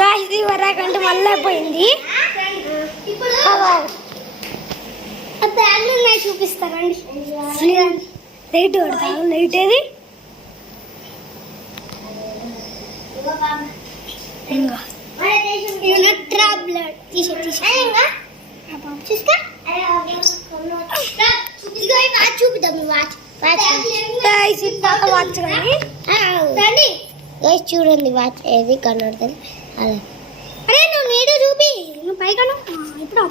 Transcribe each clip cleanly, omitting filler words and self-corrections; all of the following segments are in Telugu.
గాయస్ వరకంటే మళ్ళీ అయిపోయింది. బ్యాగ్లు ఉన్నాయి చూపిస్తారండి. లైట్ కొడతాను. లైట్ ఏది చూడండి వాచ్ ఏది కనబడుతుంది. అలా అరే నువ్వు నీడు చూపి నువ్వు పైగా ఇప్పుడు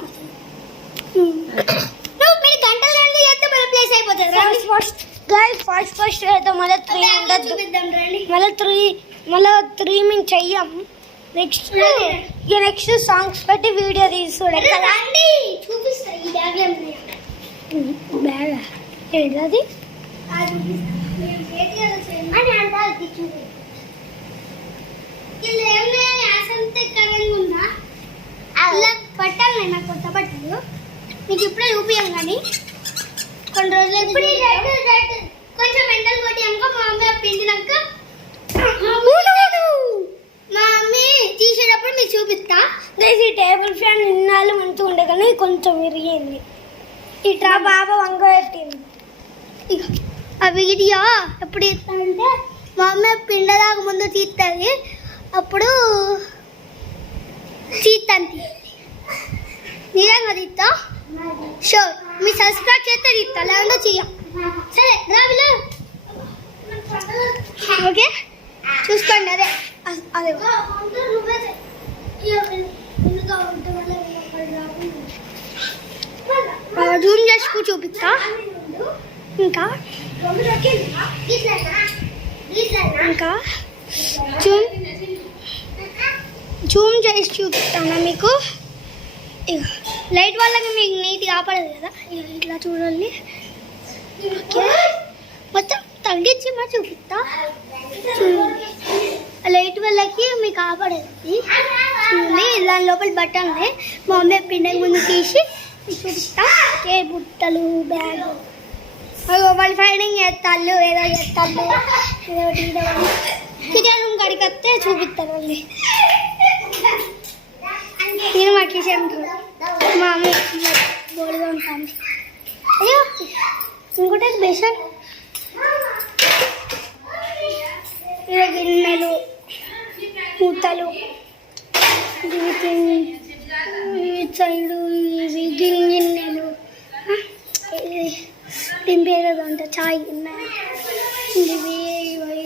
మీరు గంటలు రండి అయితే మన ప్లేస్ అయిపోతుంది. ఫస్ట్ అయితే మళ్ళీ 3 ఉండదు. మళ్ళీ 3 మేము చెయ్యం. నెక్స్ట్ సాంగ్స్ పెట్టి వీడియో తీసుకుంటే చూపిస్తా. ఈ బ్యాగ్ బ్యాగ్ ఏది అలా పట్టాలి. నాకు కొత్త బట్టలు మీకు ఇప్పుడే చూపించాం కానీ కొన్ని రోజులు కొంచెం ఎండలు కొట్టాక మా అమ్మ పిండినాక మా మమ్మీ తీసేటప్పుడు మీకు చూపిస్తా. ఈ టేబుల్ ఫ్యాన్ ఇన్నాళ్ళు మంచిగా ఉండే కానీ కొంచెం విరిగింది. ఇట్లా బాబా వంగ పెట్టింది. ఇక ఆ వీడియో ఎప్పుడు తీస్తానంటే మా అమ్మ పిండదాకా ముందు తీస్తుంది. అప్పుడు తీస్తాను. నిజంగా తీస్తా. షూర్ మీ సబ్స్క్రైబ్ చేస్తే తీస్తా, లేకుండా చెయ్య. సరే రావిలో ఓకే చూసుకోండి. అదే అదే జూమ్ చేసుకు చూపిస్తా. ఇంకా ఇంకా జూమ్ చేసి చూపిస్తాను మీకు. ఇక లైట్ వాళ్ళకి మీకు నీట్గా ఆపడదు కదా. ఇక ఇట్లా చూడండి. ఓకే మొత్తం తగ్గించి మరి చూపిస్తా. లైట్ వాళ్ళకి మీకు ఆపడేది చూడండి. దాని లోపల బట్టలు ఉన్నాయి. మా మమ్మీ పిండకి ముందు తీసి చూపిస్తా. ఏ బుట్టలు బ్యాగ్ వాళ్ళు ఫైడింగ్ చేస్తాళ్ళు ఏదో చేస్తాళ్ళు ఏదో కిచెన్ రూమ్ కాడికి వస్తే చూపిస్తారు వాళ్ళని. నేను మా కిచెన్ మా మమ్మీ బోడిగా ఉంటాను. అయ్యో ఇంకోటి బేసన్ గిన్నెలు మూతలు సైడు ఇవి గిన్నెలు దింపేది అంట చాయ్ గిన్నె ఇవి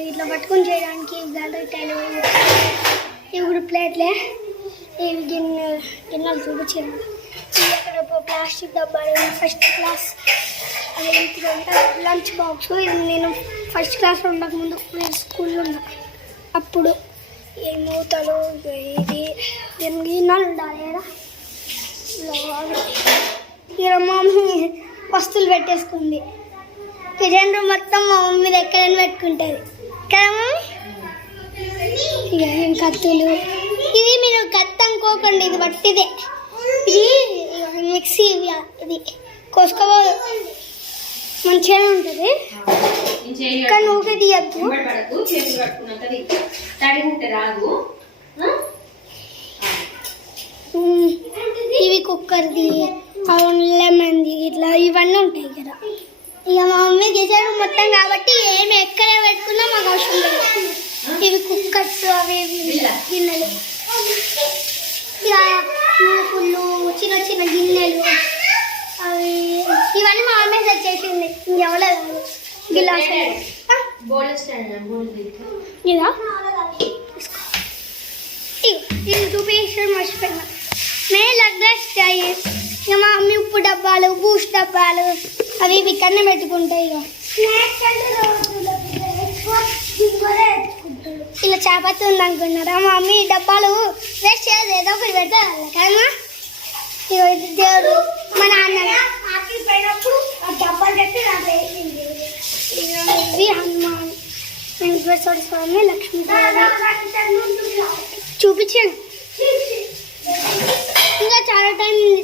ఇట్లా పట్టుకొని చేయడానికి గరిటెలు ఇవి కూడా ప్లేట్లే. ఇవి గిన్నెలు చూపించాను. అక్కడ ప్లాస్టిక్ డబ్బాలు ఫస్ట్ క్లాస్ అది లంచ్ బాక్స్. ఇది నేను ఫస్ట్ క్లాస్లో ఉండకముందు నేను స్కూల్లో ఉన్నా. అప్పుడు ఈ మూతలు ఇది గిన్నెలు ఉండాలి కదా. ఇక మా మమ్మీ వస్తువులు పెట్టేసుకుంది. కిచెన్ రూమ్ మొత్తం మా మమ్మీ ఎక్కడైనా పెట్టుకుంటుంది కదా మమ్మీ. ఇక ఏం కత్తులు ఇది మీరు కత్తి అనుకోకండి, ఇది బట్టిదే. ఇది మిక్సీ ఇది కోసుకో మంచిగానే ఉంటుంది కానీ ఊకే తీయద్దు. ఇవి కుక్కర్ది లెమన్ది ఇట్లా ఇవన్నీ ఉంటాయి కదా. ఇక మా మమ్మీ చేసారు మొత్తం కాబట్టి ఏమి ఎక్కడ పెట్టుకున్నా మాకు అవసరం లేదు. ఇవి కుక్కర్స్ అవి గిన్నెలు ఇక పుల్లు చిన్న చిన్న గిన్నెలు అవి ఇవన్నీ మా మమ్మీ సెట్ చేసింది. ఇంకెవలేదు గిలాసు ఇదా ఇది చూపించడం మర్చిపోయినా. మే లగ్స్ चाहिए. ఇక మా మమ్మీ ఉప్పు డబ్బాలు బూస్ట్ డబ్బాలు అవి ఇవి కన్నా పెట్టుకుంటాయి. ఇక ఇలా చేపత్తి ఉంది అనుకున్నారా. మా మమ్మీ డబ్బాలు వేస్ట్ చేయదు, ఏదో ఒకటి పెడతారు కదమ్మా. ఇక దేవుడు మా నాన్న పోయినప్పుడు డబ్బాలు పెట్టి నాకు వేసింది. ఇవి హనుమాన్ వెంకటేశ్వర స్వామి లక్ష్మీదేవి చూపించాను. ఇంకా చాలా టైం ఉంది.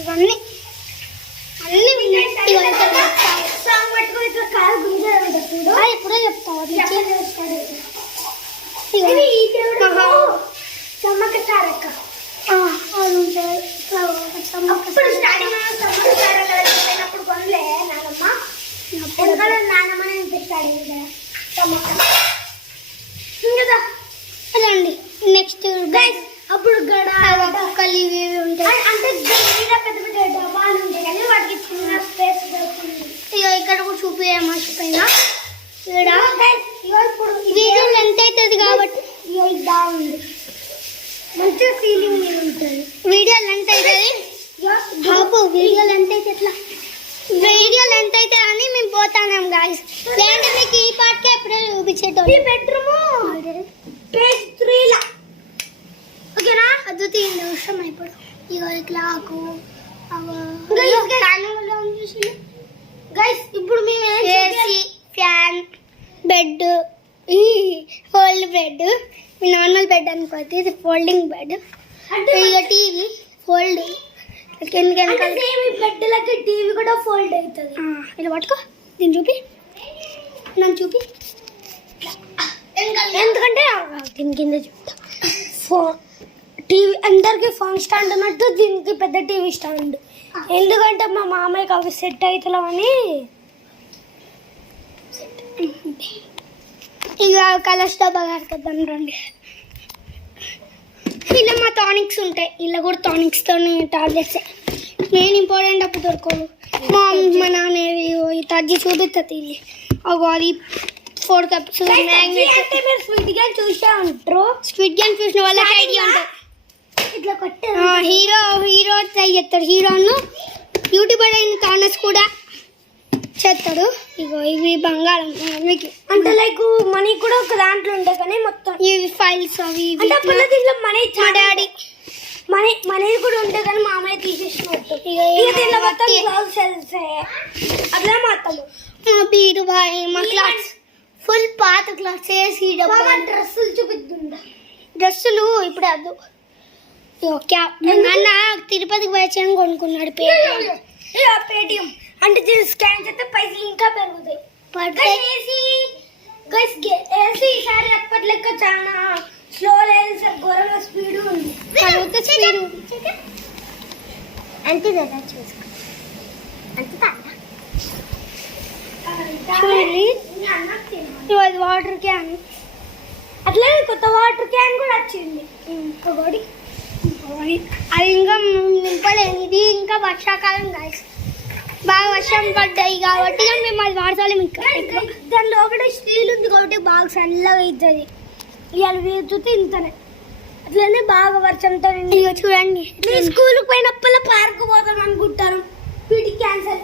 ఇవన్నీ ఎప్పుడో చెప్తావు. సమ్మక్క సారక్క అది ఉంటుంది. అప్పుడు స్టార్టింగ్ సమ్మక్క సారక్క అయినప్పుడు కొనలే నానమ్మ. అప్పుడు నానమ్మని పెట్టాడు కదా సమ్మక్క కదా. అదండి నెక్స్ట్ గైస్ అప్పుడు గడ కుక్కలు ఇవి ఉంటాయి. అంటే పెద్ద పెద్ద డబ్బాలు ఉంటాయి కానీ వాటికి చిన్న స్పేస్ దొరుకుతుంది. ఇక ఇక్కడ కూడా చూపించాము మర్చిపోయినా. ఇక్కడ ఇప్పుడు వీడియో లెంత్ అవుతుంది కాబట్టి బాగుంది, మంచిగా ఫీలింగ్ ఉంటుంది. వీడియో లెంత్ అవుతుంది బాబు, వీడియో లెంత్ అయితే ఎట్లా? వీడియో లెంత్ అయితే అని మేము పోతాం గాయస్. లేదంటే మీకు ఈ పార్ట్కి ఎప్పుడే చూపించేటోళ్ళు. ఈ బెడ్రూమ్ పేజ్ 3 ఓకేనా? అద్భుతం అవసరం ఇప్పుడు. ఇక క్లాకు గైస్ ఇప్పుడు మేము ఏసీ, ఫ్యాన్, బెడ్, ఈ ఫోల్డ్ బెడ్, నార్మల్ బెడ్ అనుకోవద్దు, ఇది ఫోల్డింగ్ బెడ్. ఇక టీవీ ఫోల్డ్, ఎందుకంటే బెడ్లకి టీవీ కూడా ఫోల్డ్ అవుతుంది. ఇలా పట్టుకో, దీన్ని చూపి, నన్ను చూపి, ఎందుకంటే దీని కింద చెప్తా. టీవీ అందరికి ఫోన్ స్టాండ్ ఉన్నట్టు దీనికి పెద్ద టీవీ స్టాండ్. ఎందుకంటే మా మామయ్యకి అవి సెట్ అవుతున్నామని. ఇక కలర్స్ డబ్బా కడతాం రండి. ఇలా మా టానిక్స్ ఉంటాయి, ఇలా కూడా టానిక్స్తో టాబ్లెట్స్. నేను ఇంపార్టెంట్ అప్పుడు దొరకవు. మా నాన్న తగ్గి చూపిస్తుంది. ఇల్లు అది 4th ఎపిసోడ్ మ్యాగ్నెట్. మీరు స్వీట్ గేమ్ చూసే ఉంటారు. స్వీట్ గేమ్ చూసిన వాళ్ళకి ఐడియా ఉంటుంది. ఇట్లా కొట్టే హీరో ట్రై చేస్తాడు. హీరోను యూట్యూబర్ అయిన థానస్ కూడా చేస్తాడు. ఇగో ఇవి బంగారం మీకు అంటే లైక్ మనీ కూడా ఒక దాంట్లో ఉంటాయి కానీ మొత్తం ఇవి ఫైల్స్ అవి అంటే దీంట్లో మనీ మా డాడీ మనీ కూడా ఉంటాయి కానీ మా అమ్మాయి తీసేసినట్టు. దీంట్లో మొత్తం గ్లౌస్ అట్లా మొత్తం మా బీరు బాయ్ మా క్లాస్ ఫుల్ పాత క్లాస్ వేసి డ్రెస్సులు చూపిస్తుందా. డ్రెస్సులు ఇప్పుడు అద్దు. నాన్న తిరుపతికి వచ్చాను కొనుక్కున్నాడు పేటిఎం అంటే స్కాన్ చేస్తే పైసలు ఇంకా పెరుగుతాయి. ఏసీ ఈసారి ఎప్పటి లెక్క చాలా స్లో లేదు సార్, ఘోరంగా స్పీడ్ ఉంది. అంతే కదా చూసుకో వాటర్ క్యాన్ అట్లా కొత్త వాటర్ క్యాన్ కూడా వచ్చింది. ఒకటి అది ఇంకా నింపలేదు. ఇది ఇంకా వర్షాకాలం గాయస్, బాగా వర్షం పడ్డాయి కాబట్టి మేము అది వాడతాం. ఇంకా దానిలో ఒకటి స్టీల్ ఉంది కాబట్టి బాగా చల్లగా అవుతుంది. ఇవాళ చూస్తే ఇంతనే అట్లనే బాగా వర్షంతో. ఇక చూడండి స్కూల్కి పోయినప్పుడు పార్క్ పోతాం అనుకుంటాను, వీటికి క్యాన్సల్.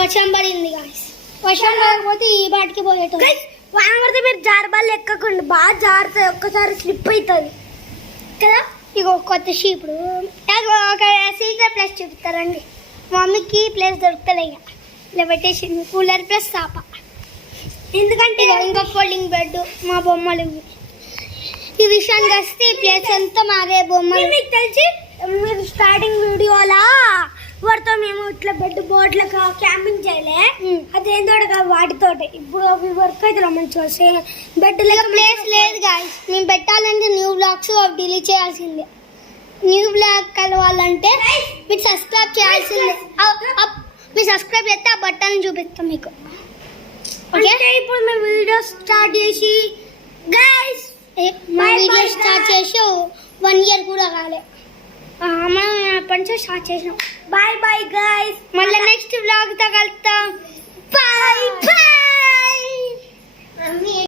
వర్షం పడింది గాయస్, వర్షం రాకపోతే ఈ బాటికి పోయేటం. వాన పడితే మీరు జారబాళ్ళు ఎక్కకుండా బాగా జారుతాయి, ఒక్కసారి స్లిప్ అవుతుంది కదా. ఇక కొత్త షీపుడు ఒక సీటర్ ప్లేస్ చూపిస్తారండి. మమ్మీకి ప్లేస్ దొరుకుతుంది. ఇక ఇలా పెట్టేసింది కూలర్ ప్లస్ చాప. ఎందుకంటే ఇంకా ఫోల్డింగ్ బెడ్, మా బొమ్మలు ఈ విషయానికి వస్తే ఈ ప్లేస్ అంతా మాదే బొమ్మలు. మీకు తెలిసి మీరు స్టార్టింగ్ వీడియోలా వాటితో మేము ఇట్లా బెడ్ బోర్డులకు క్యాంపింగ్ చేయలే, అదేందో వాటితోటి. ఇప్పుడు అవి వర్క్ అయితే మంచిగా బెడ్ లేక ప్లేస్ లేదు గాయస్. మేము పెట్టాలంటే న్యూ బ్లాగ్స్ అవి డిలీట్ చేయాల్సిందే. న్యూ బ్లాగ్ కలవాలంటే మీరు సబ్స్క్రైబ్ చేయాల్సిందే. మీరు సబ్స్క్రైబ్ చేస్తే ఆ బటన్ చూపిస్తాం మీకు. ఓకే, ఇప్పుడు మేము వీడియో స్టార్ట్ చేసి గాయస్ వీడియో స్టార్ట్ చేసి 1 year కూడా కాలే. మనం అప్పటి నుంచి స్టార్ట్ చేసినాం. బాయ్ బాయ్ గాయస్, మళ్ళీ నెక్స్ట్ వ్లాగ్ తో కలుద్దాం.